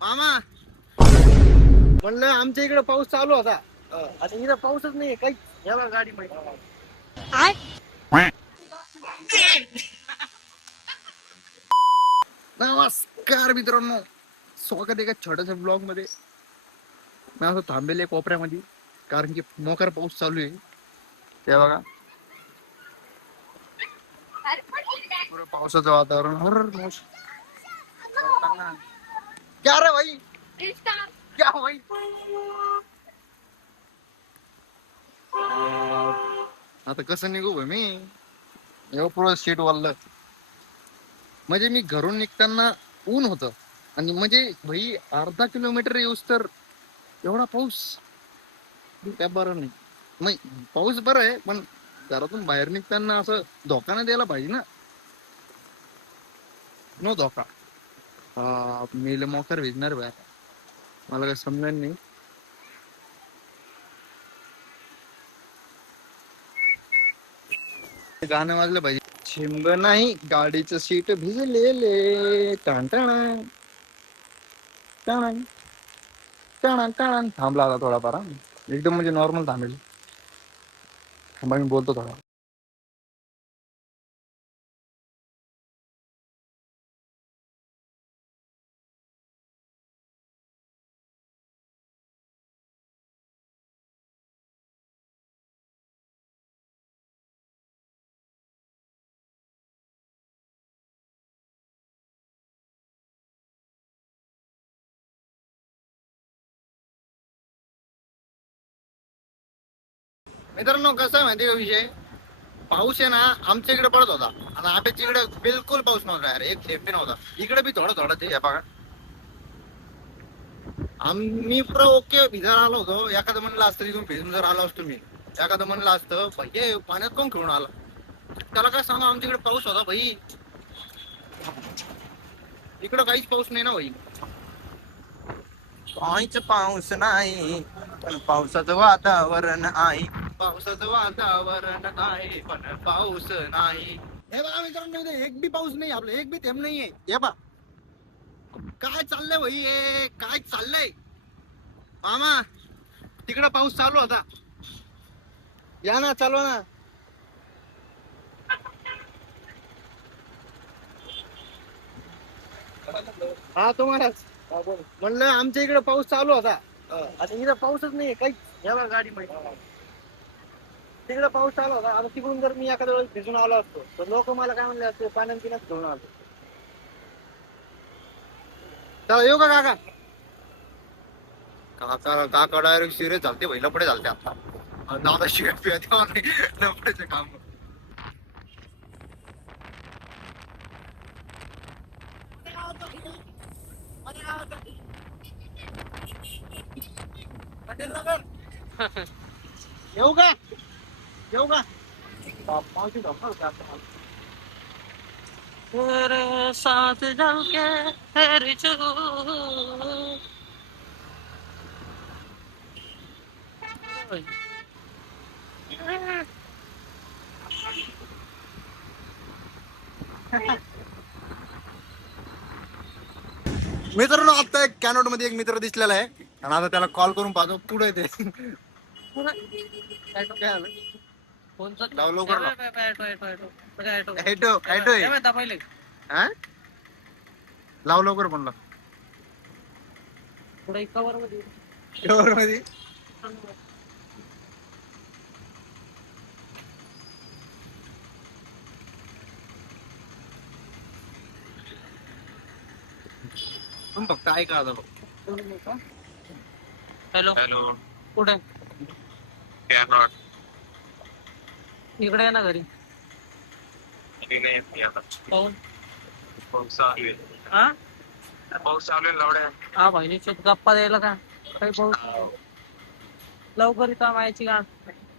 मामा म्हणलं आमच्या इकडे पाऊस चालू होता. आता इकडे पाऊसच नाही काही. या बघा गाडी नमस्कार मित्रांनो, स्वागत आहे एका छोट्याशा ब्लॉग मध्ये. मी असं थांबलेले कोपऱ्यामध्ये कारण की मोकार पाऊस चालू आहे. ते बघा पुरं पावसाचं वातावरण. क्या रे भाई, क्या भाई. आता कसं निघू भाई मी, एवढं पुरं शीट वाढलं. म्हणजे मी घरून निघताना ऊन होतं आणि म्हणजे भाई अर्धा किलोमीटर येऊस तर एवढा पाऊस. काय बरं नाही. मग पाऊस बरं आहे पण घरातून बाहेर निघताना असं धोका नाही द्यायला पाहिजे ना. नो धोका. मेले मोकर भिजणार बाहेर, मला काय समजणार नाही. गाणं वाजलं पाहिजे. चिंब नाही गाडीचं सीट भिजलेले. टाण थांबला आता थोडाफार. एकदम म्हणजे नॉर्मल थांबेल. थांबा मी बोलतो थोडा. मित्रांनो कसं आहे माहिती का विषय, पाऊस आहे ना आमच्या इकडे पडत होता आणि आमच्या इकडे बिलकुल पाऊस नव्हता यार, एक थेंब बी नव्हता. इकडे बी थोडं थोडं ते बघा. आम्ही पुरा ओके भिजायला आलो होतो. एखादं म्हणलं असतं इथून भिजून जर आलो असतो मी, एखादं म्हणलं असतं भाई पाण्यात कोण खेळून आला, त्याला काय सांगा आमच्याकडे पाऊस होता भाई. इकडं काहीच पाऊस नाही ना भाई. काहीच पाऊस नाही पण पावसाचं वातावरण आहे. पावसाचं वातावरण आहे पण पाऊस नाही. हे बघा मित्रांनो, एक बी पाऊस नाही, आपलं एक बी थेंब नाहीये. हे बघा काय चाललंय भाई, काय चाललंय. मामा तिकडं पाऊस चालू होता, या ना चालू ना. हा तुम्हालाच म्हणलं आमच्या इकडे पाऊस चालू होता. आता इकडे पाऊसच नाही काही. या बघा गाडी तिकडे पाऊस चालू होता. आता तिकडून जर मी एखाद्या वेळेस भिजून आलो असतो तर लोक मला काय म्हणले असते, पाण्यात पिण्यात घेऊन आलो. चला येऊ का काका. काका डायरेक्ट सिरियस झालते भाई, लपडे झालते आता. दादा शिव्या पिया लपडेचे काम. येऊ का, येऊ का. पावशी तेरे साथ जल के तेरी चू. मित्रांनो आता एक कॅनोट मध्ये एक मित्र दिसलेला आहे आणि आता त्याला कॉल करून पाहतो पुढे ते. काय आलं? लाव लवकर लाव. हा? लाव लवकर म्हणलं. कवर मध्ये तुम्ही फक्त ऐका आता बघ. हॅलो हॅलो, कुठे कॅनॉट. इकडे आहे ना घरी. पाऊस चालू आहे. हा पाऊस चालू आहे लावड्या. हा भाई गप्पा द्यायला का काही पाऊस लवकर काम यायची का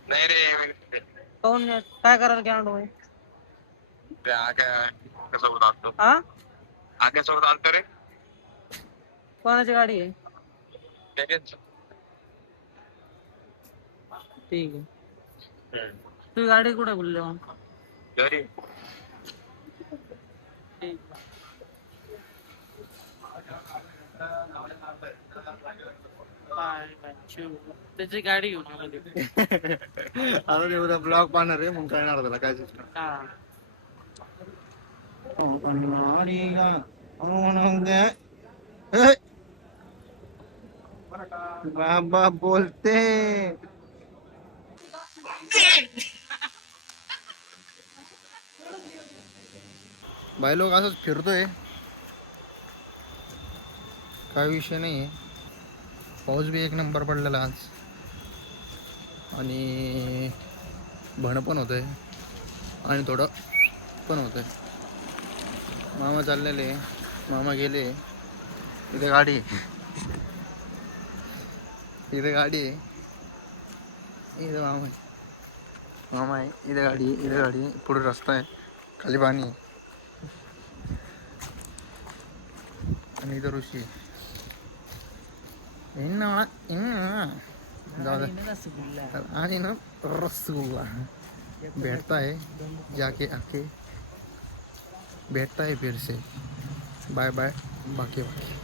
नाही रे. पाहून काय करायला कॅनॉट भाई. सोबत आणतो. हा आग्या सोबत आणतो रे. कोणाची गाडी आहे. ठीक आहे. तुझी गाडी कुठे बोलली मग. घरी. ठीक. त्याची गाडी घेऊन आलो ते. आता ते उद्या ब्लॉग पाहणार आहे मग कळणार त्याला काय सिस्टम. हा. बाबा बोलते बाई लोक असंच फिरतोय, काय विषय नाही आहे. पाऊस बी एक नंबर पडलेला आज आणि भण पण होतंय आणि थोडं पण होतंय. मामा चाललेले, मामा गेले. इथे गाडी आहे, इथे गाडी आहे, इथे मामा आहे, मामा आहे, इथे गाडी आहे, इथे गाडी आहे, पुढे रस्ता आहे, खाली पाणी आहे आणि इथं ऋषी आहे. आणि ना रसगुल्ला बैठता है जाके आके, बैठता है फिर से. बाय बाय बाकी बाकी.